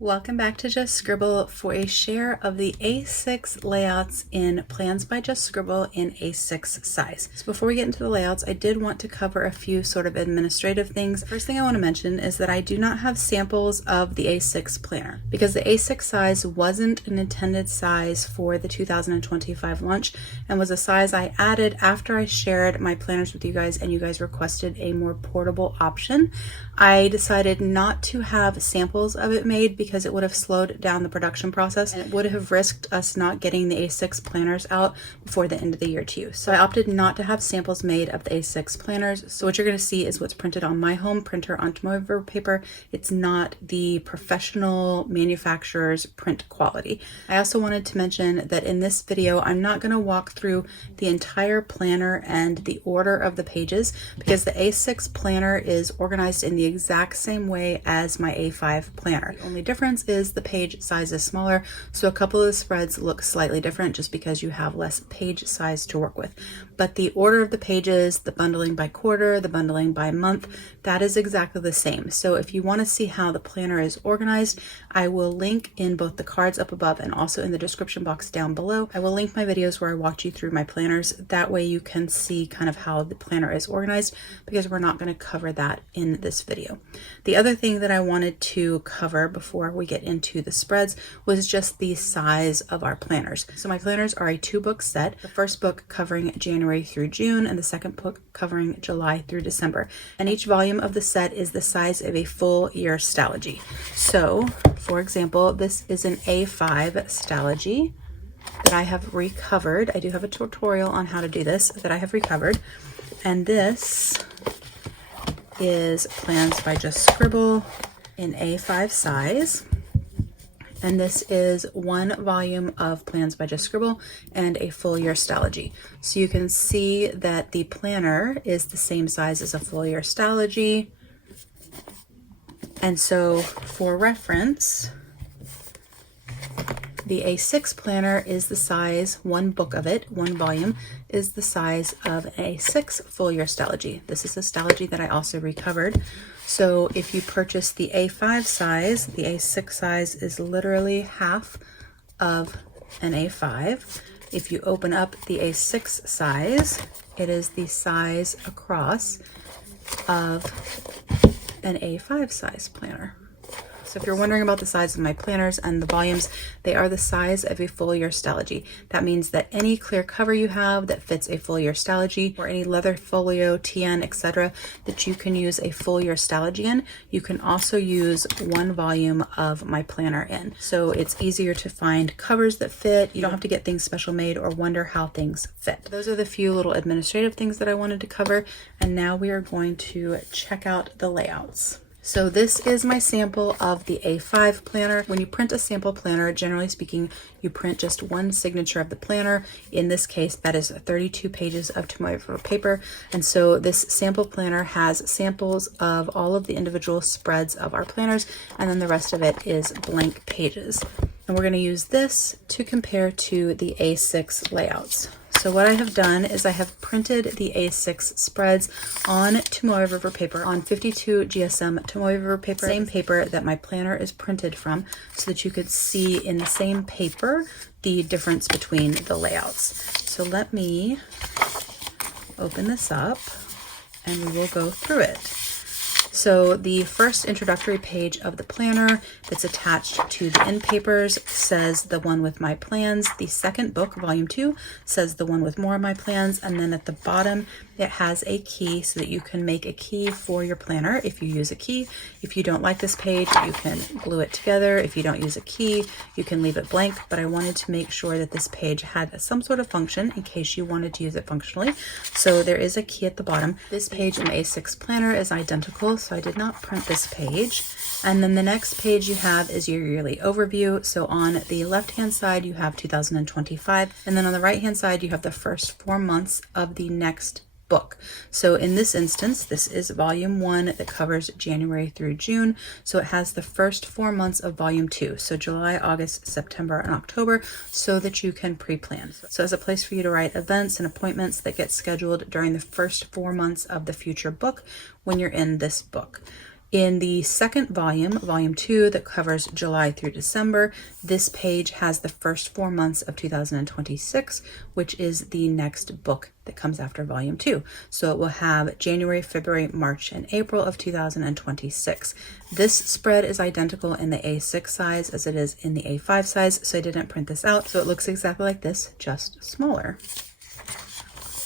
Welcome back to Just Scribble for a share of the A6 layouts in Plans by Just Scribble in A6 size. So before we get into the layouts, I did want to cover a few sort of administrative things. First thing I want to mention is that I do not have samples of the A6 planner because the A6 size wasn't an intended size for the 2025 launch and was a size I added after I shared my planners with you guys and you guys requested a more portable option. I decided not to have samples of it made because it would have slowed down the production process and it would have risked us not getting the A6 planners out before the end of the year to you. So I opted not to have samples made of the A6 planners. So what you're going to see is what's printed on my home printer on tomoe paper. It's not the professional manufacturer's print quality. I also wanted to mention that in this video, I'm not going to walk through the entire planner and the order of the pages because the A6 planner is organized in the exact same way as my A5 planner. The only difference is the page size is smaller, so a couple of the spreads look slightly different just because you have less page size to work with. But the order of the pages, the bundling by quarter, the bundling by month, that is exactly the same. So if you want to see how the planner is organized, I will link in both the cards up above and also in the description box down below. I will link my videos where I walked you through my planners. That way you can see kind of how the planner is organized because we're not going to cover that in this video. The other thing that I wanted to cover before we get into the spreads was just the size of our planners. So my planners are a 2-book set. The first book covering January through June and the second book covering July through December. And each volume of the set is the size of a full year stalogy. So for example, this is an A5 stalogy that I have recovered. I do have a tutorial on how to do this that I have recovered. And this is Plans by Just Scribble in A5 size. And this is one volume of Plans by Just Scribble and a full year stalogy. So you can see that the planner is the same size as a full year stalogy. And so for reference, the A6 planner is the size, one book of it, one volume, is the size of an A6 full year stalogy. This is a stalogy that I also recovered. So if you purchase the A5 size, the A6 size is literally half of an A5. If you open up the A6 size, it is the size across of an A5 size planner. So if you're wondering about the size of my planners and the volumes, they are the size of a full year stalogy. That means that any clear cover you have that fits a full year stalogy or any leather folio, TN, etc. that you can use a full year stalogy in, you can also use one volume of my planner in. So it's easier to find covers that fit. You don't have to get things special made or wonder how things fit. Those are the few little administrative things that I wanted to cover. And now we are going to check out the layouts. So this is my sample of the A5 planner. When you print a sample planner, generally speaking, you print just one signature of the planner. In this case, that is 32 pages of tomoe paper. And so this sample planner has samples of all of the individual spreads of our planners, and then the rest of it is blank pages. And we're going to use this to compare to the A6 layouts. So what I have done is I have printed the A6 spreads on tomoe paper, on 52 GSM tomoe paper, same paper that my planner is printed from, so that you could see in the same paper the difference between the layouts. So let me open this up and we will go through it. So the first introductory page of the planner that's attached to the end papers says the one with my plans. The second book, volume 2, says the one with more of my plans. And then at the bottom, it has a key so that you can make a key for your planner if you use a key. If you don't like this page, you can glue it together. If you don't use a key, you can leave it blank. But I wanted to make sure that this page had some sort of function in case you wanted to use it functionally. So there is a key at the bottom. This page in the A6 planner is identical, so I did not print this page. And then the next page you have is your yearly overview. So on the left-hand side, you have 2025. And then on the right-hand side, you have the first 4 months of the next book. So in this instance, this is volume 1 that covers January through June. So it has the first 4 months of volume 2. So July, August, September, and October, so that you can pre-plan. So as a place for you to write events and appointments that get scheduled during the first 4 months of the future book when you're in this book. In the second volume, volume 2, that covers July through December, this page has the first 4 months of 2026, which is the next book that comes after volume 2. So it will have January, February, March, and April of 2026. This spread is identical in the A6 size as it is in the A5 size, so I didn't print this out. So it looks exactly like this, just smaller.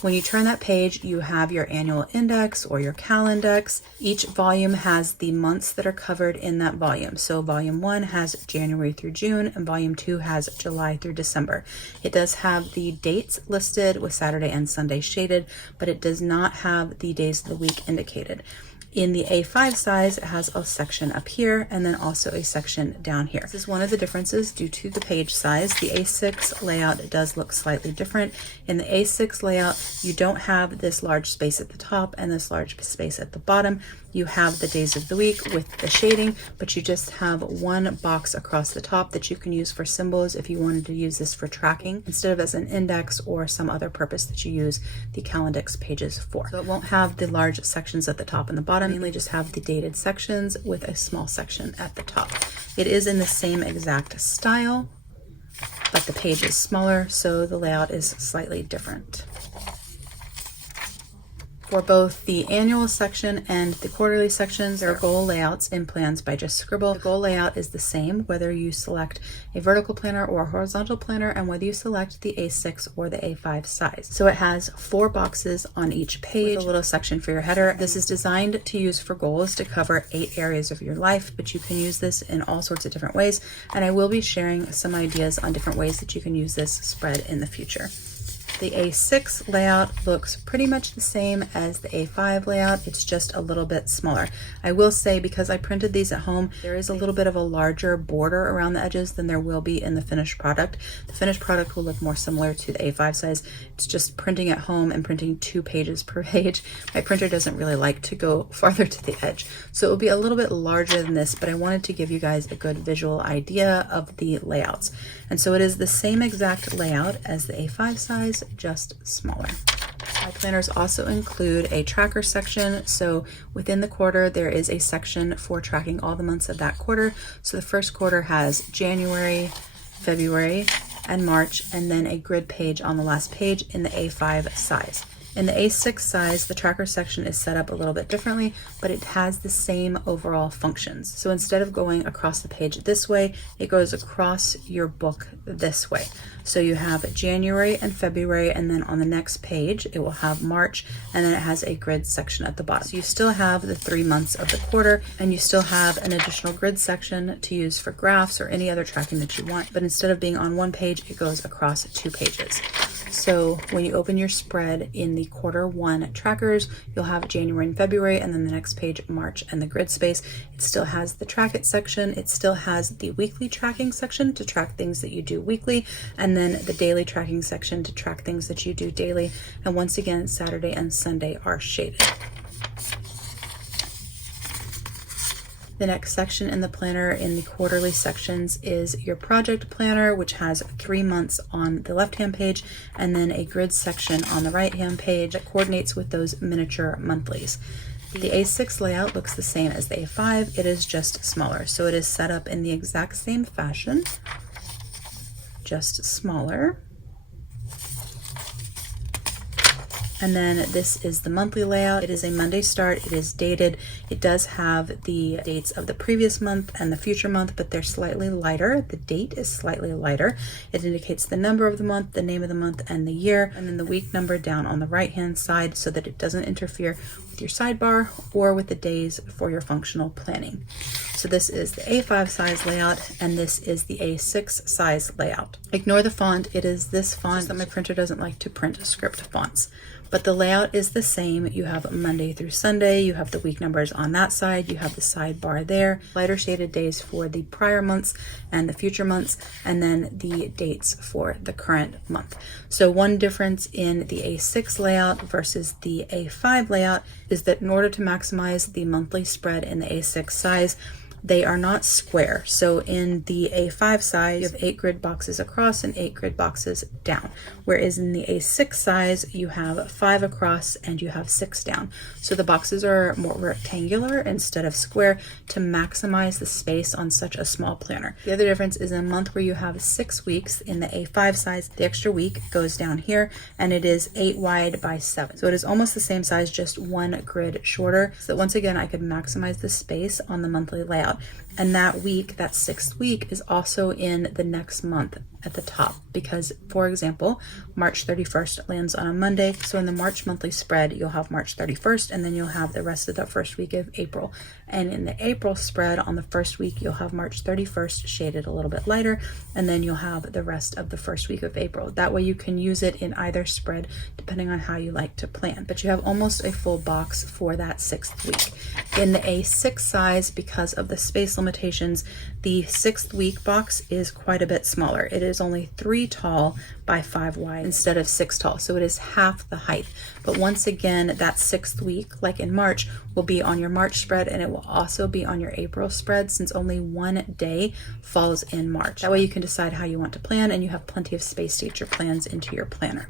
When you turn that page, you have your annual index or your calendex. Each volume has the months that are covered in that volume. So volume 1 has January through June, and volume 2 has July through December. It does have the dates listed with Saturday and Sunday shaded, but it does not have the days of the week indicated. In the A5 size, it has a section up here and then also a section down here. This is one of the differences due to the page size. The A6 layout does look slightly different. In the A6 layout, you don't have this large space at the top and this large space at the bottom. You have the days of the week with the shading, but you just have one box across the top that you can use for symbols if you wanted to use this for tracking instead of as an index or some other purpose that you use the calendex pages for. So it won't have the large sections at the top and the bottom, mainly just have the dated sections with a small section at the top. It is in the same exact style, but the page is smaller, so the layout is slightly different. For both the annual section and the quarterly sections, there are goal layouts in plans by Just Scribble. The goal layout is the same whether you select a vertical planner or a horizontal planner and whether you select the A6 or the A5 size. So it has 4 boxes on each page, with a little section for your header. This is designed to use for goals to cover 8 areas of your life, but you can use this in all sorts of different ways. And I will be sharing some ideas on different ways that you can use this spread in the future. The A6 layout looks pretty much the same as the A5 layout. It's just a little bit smaller. I will say, because I printed these at home, there is a little bit of a larger border around the edges than there will be in the finished product. The finished product will look more similar to the A5 size. It's just printing at home and printing 2 pages per page. My printer doesn't really like to go farther to the edge. So it will be a little bit larger than this, but I wanted to give you guys a good visual idea of the layouts. And so it is the same exact layout as the A5 size, just smaller. My planners also include a tracker section. So within the quarter, there is a section for tracking all the months of that quarter. So the first quarter has January, February, and March, and then a grid page on the last page in the A5 size. In the A6 size, the tracker section is set up a little bit differently, but it has the same overall functions. So instead of going across the page this way, it goes across your book this way. So you have January and February, and then on the next page, it will have March, and then it has a grid section at the bottom. So you still have the 3 months of the quarter, and you still have an additional grid section to use for graphs or any other tracking that you want. But instead of being on one page, it goes across 2 pages. So when you open your spread in the quarter 1 trackers, you'll have January and February, and then the next page, March, and the grid space. It still has the track it section. It still has the weekly tracking section to track things that you do weekly, and then the daily tracking section to track things that you do daily. And once again, Saturday and Sunday are shaded. The next section in the planner in the quarterly sections is your project planner, which has 3 months on the left-hand page and then a grid section on the right-hand page that coordinates with those miniature monthlies. The A6 layout looks the same as the A5. It is just smaller. So it is set up in the exact same fashion, just smaller. And then this is the monthly layout. It is a Monday start. It is dated. It does have the dates of the previous month and the future month, but they're slightly lighter. The date is slightly lighter. It indicates the number of the month, the name of the month, and the year, and then the week number down on the right-hand side so that it doesn't interfere with your sidebar or with the days for your functional planning. So this is the A5 size layout, and this is the A6 size layout. Ignore the font. It is this font that my printer doesn't like to print script fonts. But the layout is the same. You have Monday through Sunday, you have the week numbers on that side, you have the sidebar there, lighter shaded days for the prior months and the future months, and then the dates for the current month. So one difference in the A6 layout versus the A5 layout is that in order to maximize the monthly spread in the A6 size, they are not square. So in the A5 size, you have 8 grid boxes across and 8 grid boxes down. Whereas in the A6 size, you have 5 across and you have 6 down. So the boxes are more rectangular instead of square to maximize the space on such a small planner. The other difference is in a month where you have 6 weeks in the A5 size, the extra week goes down here and it is 8 wide by 7. So it is almost the same size, just 1 grid shorter. So that once again, I could maximize the space on the monthly layout. And that week, that 6th week, is also in the next month at the top because, for example, March 31st lands on a Monday. So in the March monthly spread, you'll have March 31st and then you'll have the rest of the first week of April. And in the April spread on the first week, you'll have March 31st shaded a little bit lighter, and then you'll have the rest of the first week of April. That way you can use it in either spread depending on how you like to plan. But you have almost a full box for that 6th week. In the A6 size, because of the space limitations, the 6th week box is quite a bit smaller. It is only 3 tall by 5 wide instead of 6 tall. So it is half the height. But once again, that 6th week, like in March, will be on your March spread and it will also be on your April spread since only 1 day falls in March. That way you can decide how you want to plan and you have plenty of space to get your plans into your planner.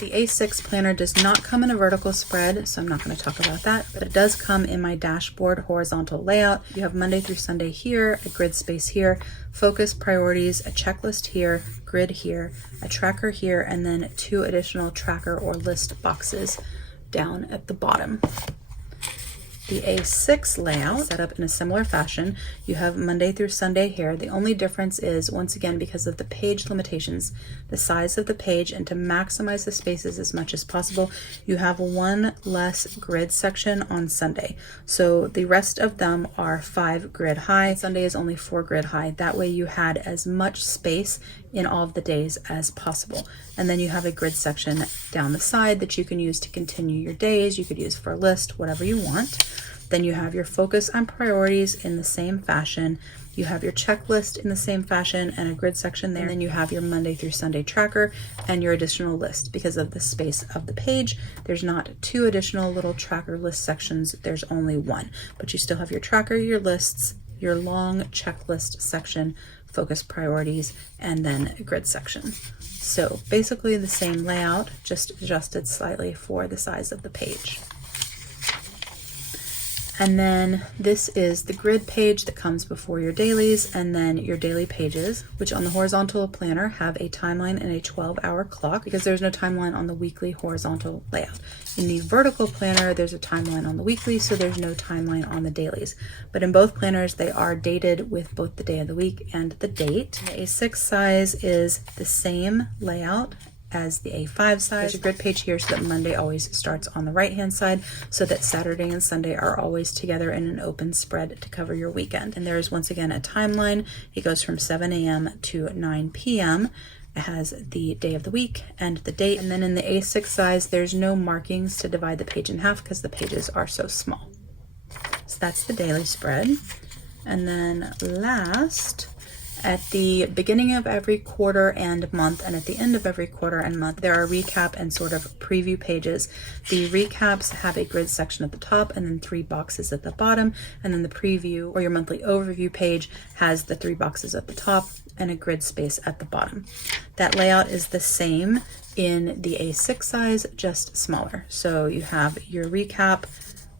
The A6 planner does not come in a vertical spread, so I'm not going to talk about that, but it does come in my dashboard horizontal layout. You have Monday through Sunday here, a grid space here, focus priorities, a checklist here, grid here, a tracker here, and then 2 additional tracker or list boxes down at the bottom. The A6 layout set up in a similar fashion. You have Monday through Sunday here. The only difference is, once again, because of the page limitations, the size of the page, and to maximize the spaces as much as possible, you have 1 less grid section on Sunday. So the rest of them are 5 grid high. Sunday is only 4 grid high. That way you had as much space in all of the days as possible. And then you have a grid section down the side that you can use to continue your days. You could use for a list, whatever you want. Then you have your focus on priorities in the same fashion. You have your checklist in the same fashion and a grid section there. And then you have your Monday through Sunday tracker and your additional list. Because of the space of the page, there's not 2 additional little tracker list sections, there's only 1. But you still have your tracker, your lists, your long checklist section, focus priorities, and then a grid section. So basically the same layout, just adjusted slightly for the size of the page. And then this is the grid page that comes before your dailies, and then your daily pages, which on the horizontal planner have a timeline and a 12-hour clock because there's no timeline on the weekly horizontal layout. In the vertical planner, there's a timeline on the weekly, so there's no timeline on the dailies. But in both planners, they are dated with both the day of the week and the date. The A6 size is the same layout as the A5 size. There's a grid page here so that Monday always starts on the right hand side, so that Saturday and Sunday are always together in an open spread to cover your weekend. And there is once again a timeline. It goes from 7 a.m. to 9 p.m. It has the day of the week and the date. And then in the A6 size, there's no markings to divide the page in half because the pages are so small. So that's the daily spread. And then last, at the beginning of every quarter and month, and at the end of every quarter and month, there are recap and sort of preview pages. The recaps have a grid section at the top and then 3 boxes at the bottom, and then the preview or your monthly overview page has the 3 boxes at the top and a grid space at the bottom. That layout is the same in the A6 size, just smaller. So you have your recap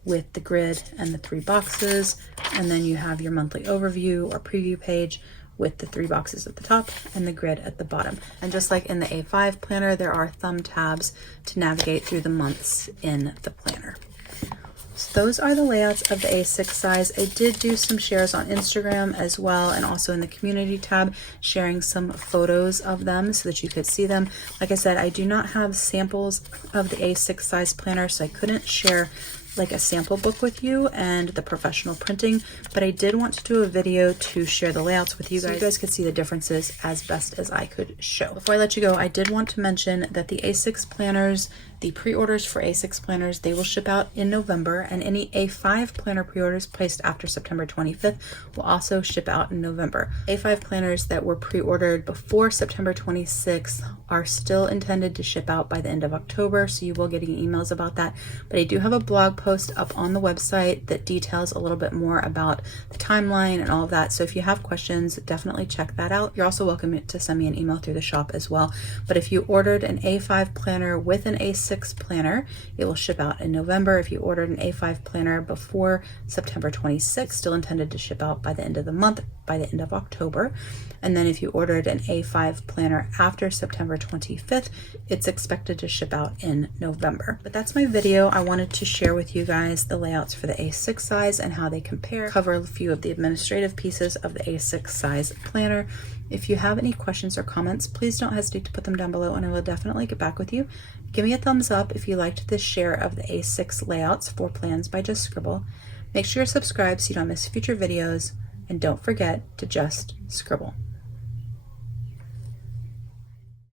with the grid and the 3 boxes, and then you have your monthly overview or preview page with the 3 boxes at the top and the grid at the bottom. And just like in the A5 planner, there are thumb tabs to navigate through the months in the planner. So those are the layouts of the A6 size. I did do some shares on Instagram as well, and also in the community tab, sharing some photos of them so that you could see them. Like I said, I do not have samples of the A6 size planner, so I couldn't share like a sample book with you and the professional printing, but I did want to do a video to share the layouts with you guys so you guys could see the differences as best as I could show. Before I let you go, I did want to mention that the A6 planners, The pre-orders for A6 planners, they will ship out in November, and any A5 planner pre-orders placed after September 25th will also ship out in November. A5 planners that were pre-ordered before September 26th are still intended to ship out by the end of October, so you will get emails about that. But I do have a blog post up on the website that details a little bit more about the timeline and all of that. So if you have questions, definitely check that out. You're also welcome to send me an email through the shop as well. But if you ordered an A5 planner with an A6 planner, it will ship out in November. If you ordered an A5 planner before September 26th, still intended to ship out by the end of the month, by the end of October. And then if you ordered an A5 planner after September 25th, it's expected to ship out in November. But that's my video. I wanted to share with you guys the layouts for the A6 size and how they compare, cover a few of the administrative pieces of the A6 size planner. If you have any questions or comments, please don't hesitate to put them down below and I will definitely get back with you. Give me a thumbs up if you liked this share of the A6 layouts for plans by Just Scribble. Make sure you're subscribed so you don't miss future videos, and don't forget to just scribble.